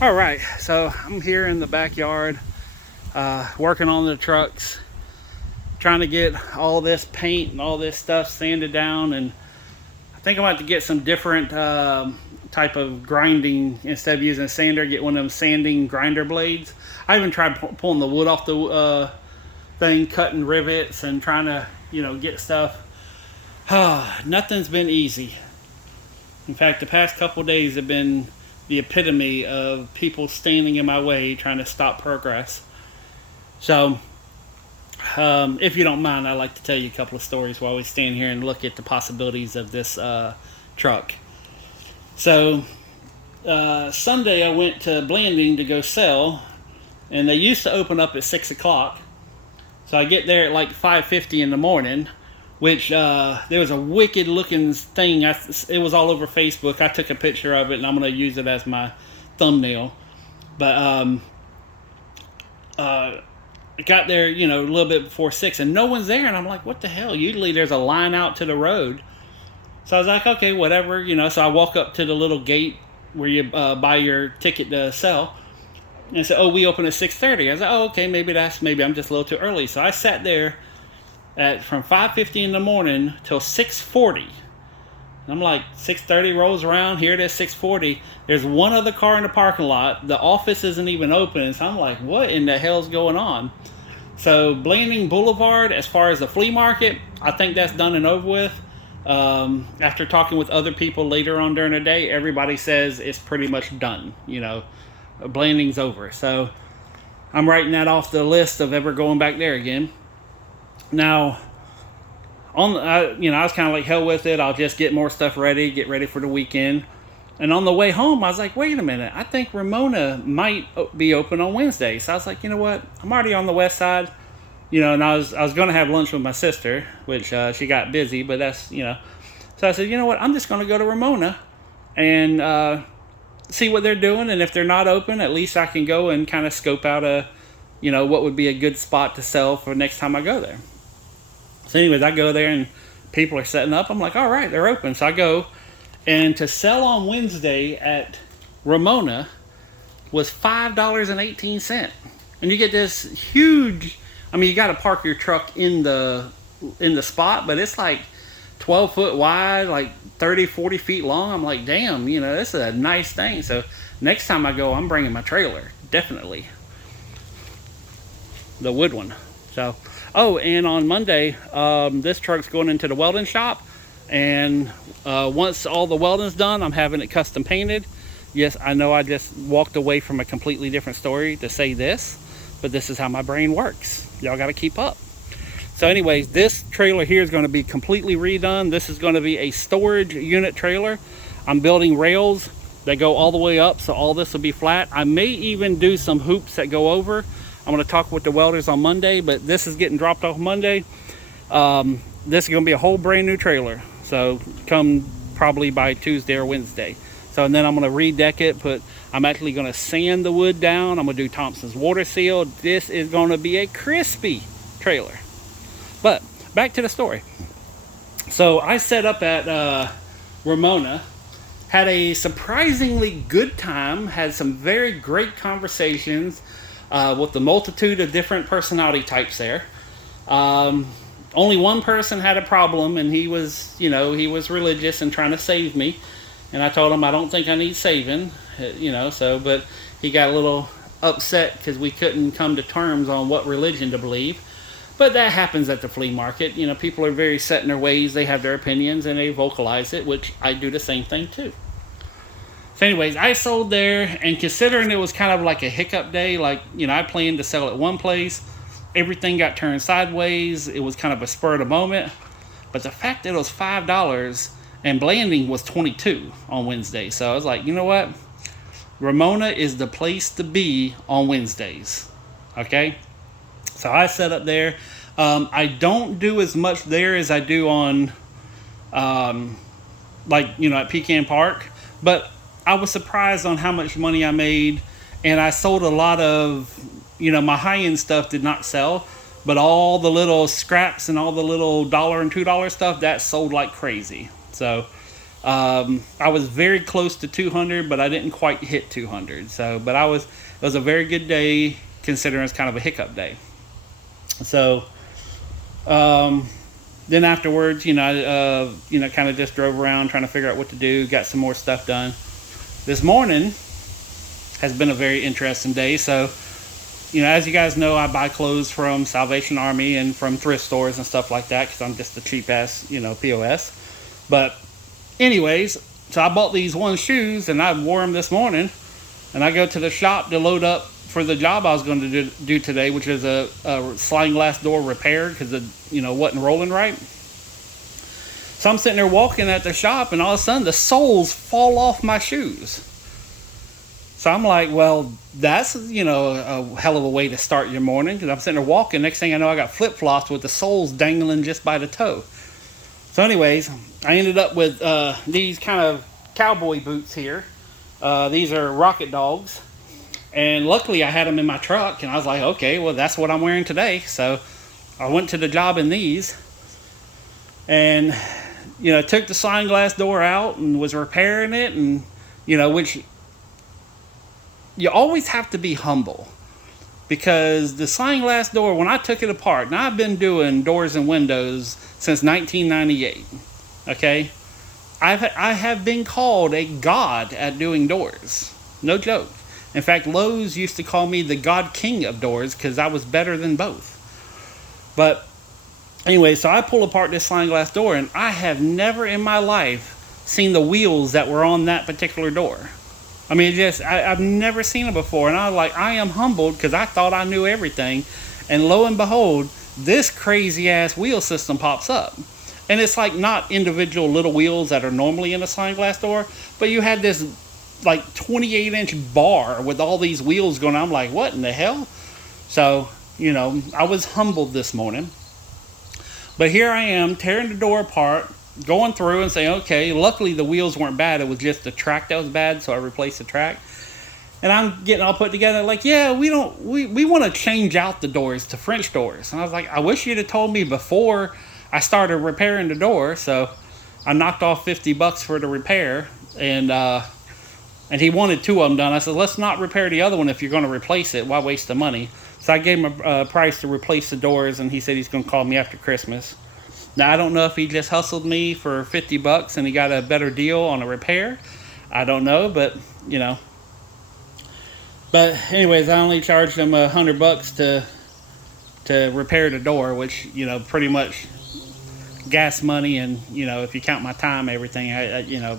All right, so I'm here in the backyard working on the trucks, trying to get all this paint and all this stuff sanded down. And I think I'm about to get some different type of grinding. Instead of using a sander, get one of them sanding grinder blades. I even tried pulling the wood off the thing, cutting rivets and trying to, get stuff. Nothing's been easy. In fact, the past couple days have been the epitome of people standing in my way trying to stop progress. So, if you don't mind, I'd like to tell you a couple of stories while we stand here and look at the possibilities of this truck. So, Sunday I went to Blanding to go sell, and they used to open up at 6 o'clock. So I get there at like 5:50 in the morning, which there was a wicked looking thing. It was all over Facebook. I took a picture of it, and I'm going to use it as my thumbnail. But I got there, a little bit before 6, and no one's there. And I'm like, what the hell? Usually there's a line out to the road. So I was like, okay, whatever, So I walk up to the little gate where you buy your ticket to sell. And said, oh, we open at 6:30. I was like, oh, okay, maybe I'm just a little too early. So I sat there from 5:50 in the morning till 6:40. I'm like, 6:30 rolls around. Here it is, 6:40. There's one other car in the parking lot. The office isn't even open. So I'm like, what in the hell's going on? So Blanding Boulevard, as far as the flea market, I think that's done and over with. After talking with other people later on during the day, everybody says it's pretty much done. Blanding's over. So I'm writing that off the list of ever going back there again. Now, I was kind of like, hell with it. I'll just get more stuff ready, get ready for the weekend. And on the way home, I was like, wait a minute. I think Ramona might be open on Wednesday. So I was like, you know what? I'm already on the west side. And I was going to have lunch with my sister, which she got busy, but that's. So I said, you know what? I'm just going to go to Ramona and see what they're doing. And if they're not open, at least I can go and kind of scope out what would be a good spot to sell for next time I go there. So anyways, I go there and people are setting up. I'm like, all right, they're open. So I go, and to sell on Wednesday at Ramona was $5.18. And you get this huge, you got to park your truck in the spot, but it's like 12 foot wide, like 30, 40 feet long. I'm like, damn, this is a nice thing. So next time I go, I'm bringing my trailer, definitely. The wood one. So, and on Monday, this truck's going into the welding shop, and once all the welding's done, I'm having it custom painted. Yes, I know I just walked away from a completely different story to say this, but this is how my brain works. Y'all got to keep up. So anyways, this trailer here is going to be completely redone. This is going to be a storage unit trailer. I'm building rails that go all the way up, so all this will be flat. I may even do some hoops that go over. I'm going to talk with the welders on Monday, but this is getting dropped off Monday. This is going to be a whole brand new trailer. So come probably by Tuesday or Wednesday. So, and then I'm going to redeck it, I'm actually going to sand the wood down. I'm going to do Thompson's water seal. This is going to be a crispy trailer. But back to the story. So I set up at Ramona, had a surprisingly good time, had some very great conversations with the multitude of different personality types there. Only one person had a problem, and he was religious and trying to save me. And I told him I don't think I need saving, but he got a little upset because we couldn't come to terms on what religion to believe. But that happens at the flea market. People are very set in their ways. They have their opinions and they vocalize it, which I do the same thing too. So anyways, I sold there, and considering it was kind of like a hiccup day, I planned to sell at one place. Everything got turned sideways. It was kind of a spur of the moment. But the fact that it was $5 and Blanding was $22 on Wednesday. So I was like, you know what? Ramona is the place to be on Wednesdays. Okay? So I set up there. I don't do as much there as I do on, at Pecan Park. But I was surprised on how much money I made. And I sold a lot of, my high-end stuff did not sell. But all the little scraps and all the little $1 and $2 stuff, that sold like crazy. So I was very close to 200, but I didn't quite hit 200. So, but it was a very good day considering it's kind of a hiccup day. So, then afterwards, kind of just drove around trying to figure out what to do, got some more stuff done. This morning has been a very interesting day. So, as you guys know, I buy clothes from Salvation Army and from thrift stores and stuff like that because I'm just a cheap ass, POS. But anyways, so I bought these one shoes and I wore them this morning, and I go to the shop to load up for the job I was going to do today, which is a sliding glass door repair because it, wasn't rolling right. So I'm sitting there walking at the shop, and all of a sudden the soles fall off my shoes. So I'm like, well, that's, a hell of a way to start your morning, because I'm sitting there walking. Next thing I know, I got flip-flops with the soles dangling just by the toe. So anyways, I ended up with these kind of cowboy boots here. These are Rocket Dogs. And luckily I had them in my truck, and I was like, okay, well, that's what I'm wearing today. So I went to the job in these, and, took the sliding glass door out and was repairing it. And, which you always have to be humble, because the sliding glass door, when I took it apart, now I've been doing doors and windows since 1998, okay? I have been called a god at doing doors. No joke. In fact, Lowe's used to call me the God King of doors because I was better than both. But anyway, so I pull apart this sliding glass door, and I have never in my life seen the wheels that were on that particular door. I mean, I've never seen them before. And I am humbled because I thought I knew everything. And lo and behold, this crazy ass wheel system pops up. And it's like not individual little wheels that are normally in a sliding glass door, but you had this like 28-inch bar with all these wheels going on. I'm like, what in the hell? So, I was humbled this morning. But here I am tearing the door apart, going through and saying, okay, luckily the wheels weren't bad. It was just the track that was bad, so I replaced the track. And I'm getting all put together like, yeah, we want to change out the doors to French doors. And I was like, I wish you'd have told me before I started repairing the door. So I knocked off $50 for the repair, and he wanted 2 of them done. I said, let's not repair the other one if you're going to replace it. Why waste the money? So I gave him a price to replace the doors, and he said he's going to call me after Christmas. Now, I don't know if he just hustled me for $50 and he got a better deal on a repair. I don't know, but, But anyways, I only charged him $100 to repair the door, which, pretty much gas money, and, if you count my time, everything, I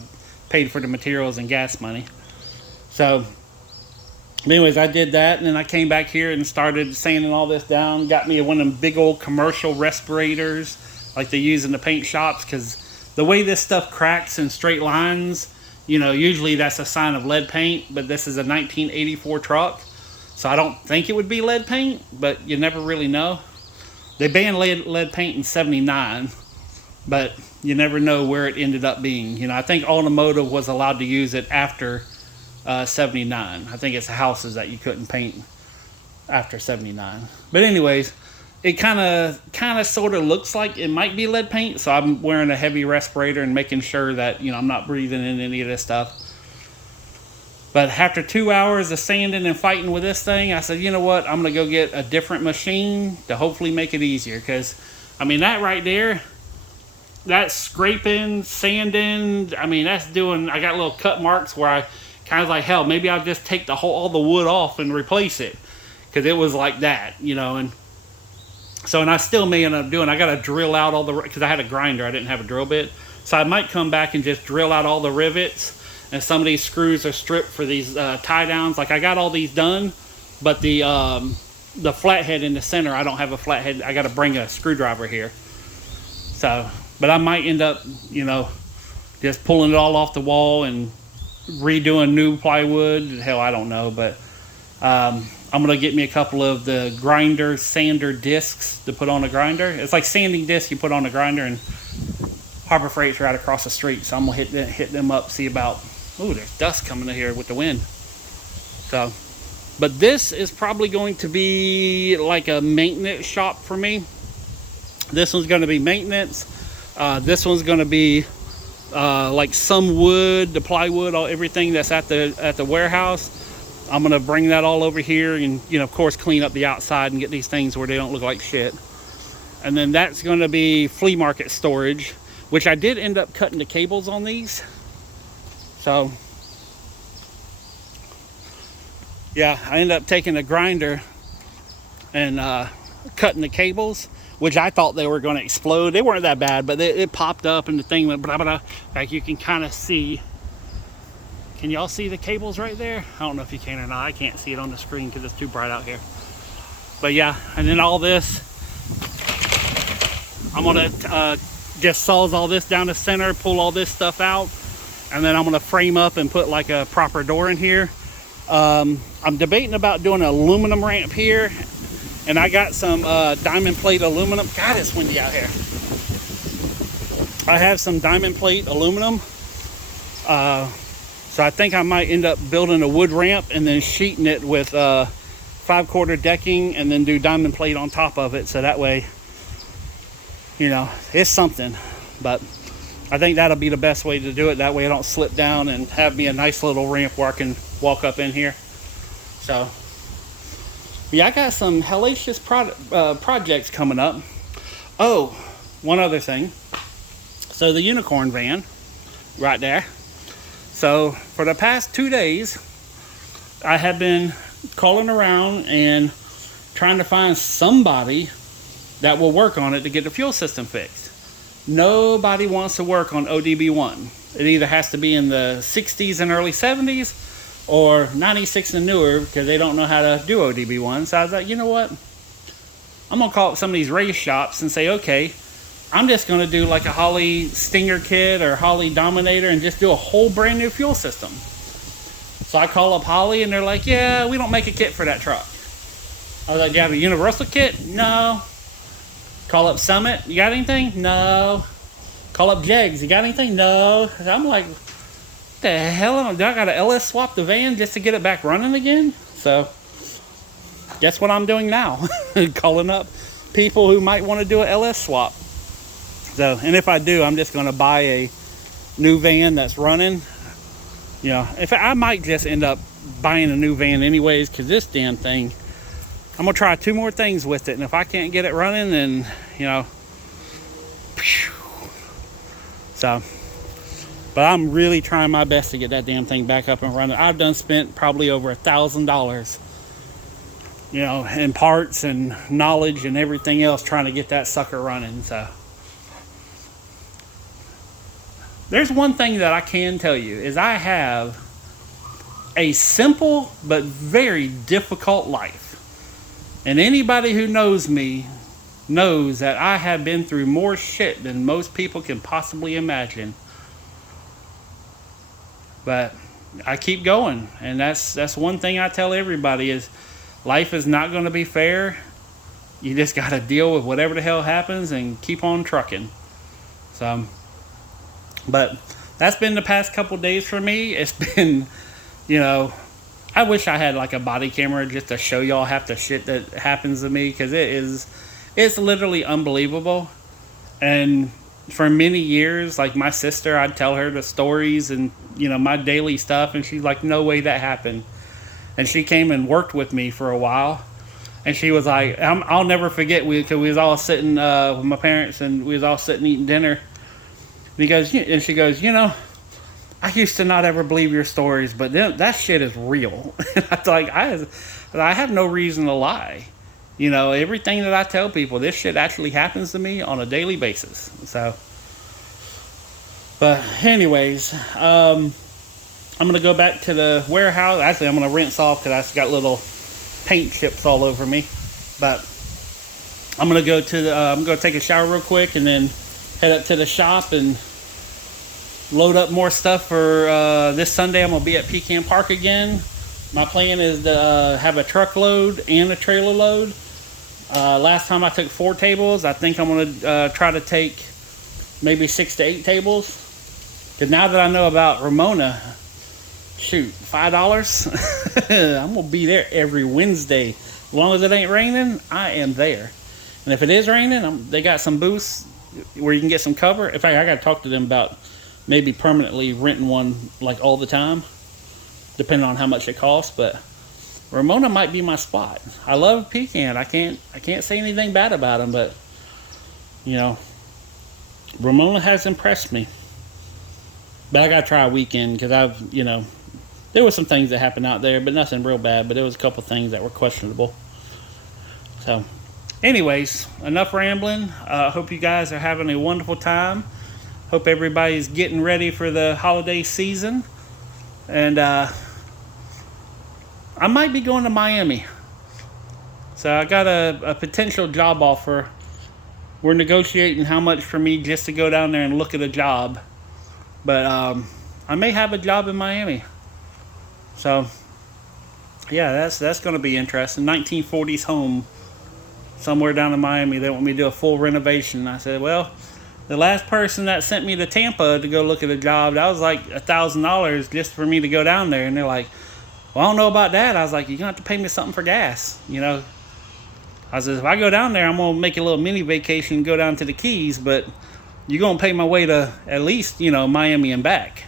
paid for the materials and gas money. So, anyways, I did that, and then I came back here and started sanding all this down. Got me one of them big old commercial respirators like they use in the paint shops, because the way this stuff cracks in straight lines, usually that's a sign of lead paint, but this is a 1984 truck, so I don't think it would be lead paint, but you never really know. They banned lead paint in 79, but you never know where it ended up being. I think automotive was allowed to use it after 79. I think it's houses that you couldn't paint after 79. But anyways, it kind of sort of looks like it might be lead paint, so I'm wearing a heavy respirator and making sure that I'm not breathing in any of this stuff. But after 2 hours of sanding and fighting with this thing, I said, you know what, I'm gonna go get a different machine to hopefully make it easier, because that right there, that's scraping, sanding, that's doing, I got little cut marks where I kind of like, hell, maybe I'll just take all the wood off and replace it, because it was like that, and so, and I still may end up doing, I got to drill out all the, because I had a grinder, I didn't have a drill bit, so I might come back and just drill out all the rivets, and some of these screws are stripped for these tie downs. Like, I got all these done, but the flathead in the center, I don't have a flathead, I got to bring a screwdriver here. So, but I might end up, just pulling it all off the wall and redoing new plywood. Hell, I don't know, but I'm going to get me a couple of the grinder sander discs to put on a grinder. It's like sanding discs you put on a grinder, and Harbor Freight's right across the street, so I'm going to hit them up, see about, ooh, there's dust coming in here with the wind. So, but this is probably going to be like a maintenance shop for me. This one's going to be maintenance. This one's going to be like some wood, the plywood, everything that's at the warehouse. I'm gonna bring that all over here, and of course clean up the outside and get these things where they don't look like shit. And then that's gonna be flea market storage, which I did end up cutting the cables on these. So yeah, I ended up taking a grinder and cutting the cables, which I thought they were going to explode. They weren't that bad, but it popped up and the thing went blah, blah, blah. Like you can kind of see. Can y'all see the cables right there? I don't know if you can or not. I can't see it on the screen because it's too bright out here. But yeah, and then all this, I'm gonna just saws all this down the center, pull all this stuff out, and then I'm gonna frame up and put like a proper door in here. I'm debating about doing an aluminum ramp here, and I got some diamond plate aluminum. God, it's windy out here. I have some diamond plate aluminum. So I think I might end up building a wood ramp and then sheeting it with 5/4 decking and then do diamond plate on top of it. So that way, it's something. But I think that'll be the best way to do it. That way I don't slip down, and have me a nice little ramp where I can walk up in here. So yeah, I got some hellacious projects coming up. Oh, one other thing. So the unicorn van right there. So for the past 2 days, I have been calling around and trying to find somebody that will work on it to get the fuel system fixed. Nobody wants to work on ODB1. It either has to be in the 60s and early 70s or 96 and newer, because they don't know how to do ODB1. So I was like, you know what? I'm going to call up some of these race shops and say, okay, I'm just going to do like a Holley Stinger kit or Holley Dominator and just do a whole brand new fuel system. So I call up Holley and they're like, yeah, we don't make a kit for that truck. I was like, do you have a universal kit? No. Call up Summit, you got anything? No. Call up Jegs, you got anything? No. I'm like, what the hell? Do I got to LS swap the van just to get it back running again? So guess what I'm doing now? Calling up people who might want to do an LS swap. So, and if I do, I'm just going to buy a new van that's running. If I might just end up buying a new van anyways, because this damn thing, I'm going to try 2 more things with it. And if I can't get it running, then, so, but I'm really trying my best to get that damn thing back up and running. I've done spent probably over $1,000, in parts and knowledge and everything else trying to get that sucker running. So there's one thing that I can tell you is I have a simple but very difficult life. And anybody who knows me knows that I have been through more shit than most people can possibly imagine. But I keep going. And that's one thing I tell everybody is life is not going to be fair. You just got to deal with whatever the hell happens and keep on trucking. So, but that's been the past couple days for me. It's been, I wish I had like a body camera just to show y'all half the shit that happens to me, because it's literally unbelievable. And for many years, like my sister, I'd tell her the stories and my daily stuff, and she's like, no way that happened. And she came and worked with me for a while, and she was like, I'll never forget, because we was all sitting with my parents, and we was all sitting eating dinner. And she goes, I used to not ever believe your stories, but then that shit is real. I like, I have no reason to lie. Everything that I tell people, this shit actually happens to me on a daily basis. So, but anyways, I'm going to go back to the warehouse. Actually, I'm going to rinse off because I've got little paint chips all over me. But I'm going to go I'm going to take a shower real quick and then head up to the shop and load up more stuff for this Sunday. I'm going to be at Pecan Park again. My plan is to have a truckload and a trailer load. Last time I took 4 tables. I think I'm going to try to take maybe 6 to 8 tables. Because now that I know about Ramona, shoot, $5? I'm going to be there every Wednesday. As long as it ain't raining, I am there. And if it is raining, they got some booths where you can get some cover. In fact, I got to talk to them about maybe permanently renting one like all the time, depending on how much it costs. But Ramona might be my spot. I love Pecan. I can't say anything bad about him, but you know, Ramona has impressed me. But I gotta try a weekend because there were some things that happened out there, but nothing real bad. But there was a couple things that were questionable. So, anyways, enough rambling. Hope you guys are having a wonderful time. Hope everybody's getting ready for the holiday season. And I might be going to Miami. So I got a potential job offer. We're negotiating how much for me just to go down there and look at a job. But I may have a job in Miami. So, yeah, that's going to be interesting. 1940s home somewhere down in Miami. They want me to do a full renovation. I said, well, the last person that sent me to Tampa to go look at a job, that was like $1,000 just for me to go down there. And they're like, well, I don't know about that. I was like, you're going to have to pay me something for gas, I said, if I go down there, I'm going to make a little mini vacation and go down to the Keys, but you're going to pay my way to at least, Miami and back.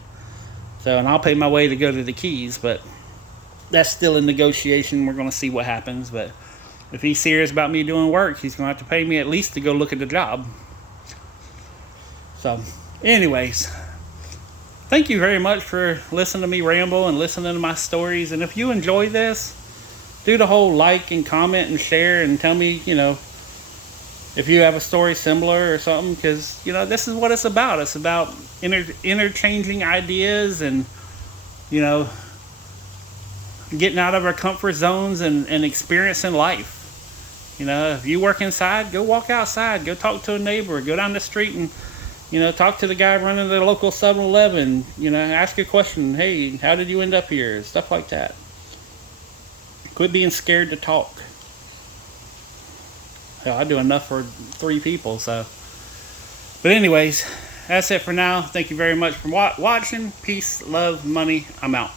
So, and I'll pay my way to go to the Keys, but that's still in negotiation. We're going to see what happens. But if he's serious about me doing work, he's going to have to pay me at least to go look at the job. So, anyways, thank you very much for listening to me ramble and listening to my stories. And if you enjoy this, do the whole like and comment and share and tell me, if you have a story similar or something, because, this is what it's about. It's about interchanging ideas and, getting out of our comfort zones and experiencing life. If you work inside, go walk outside, go talk to a neighbor, go down the street and, talk to the guy running the local 7-Eleven, ask a question. Hey, how did you end up here? Stuff like that. Quit being scared to talk. Hell, I do enough for 3 people, so. But anyways, that's it for now. Thank you very much for watching. Peace, love, money. I'm out.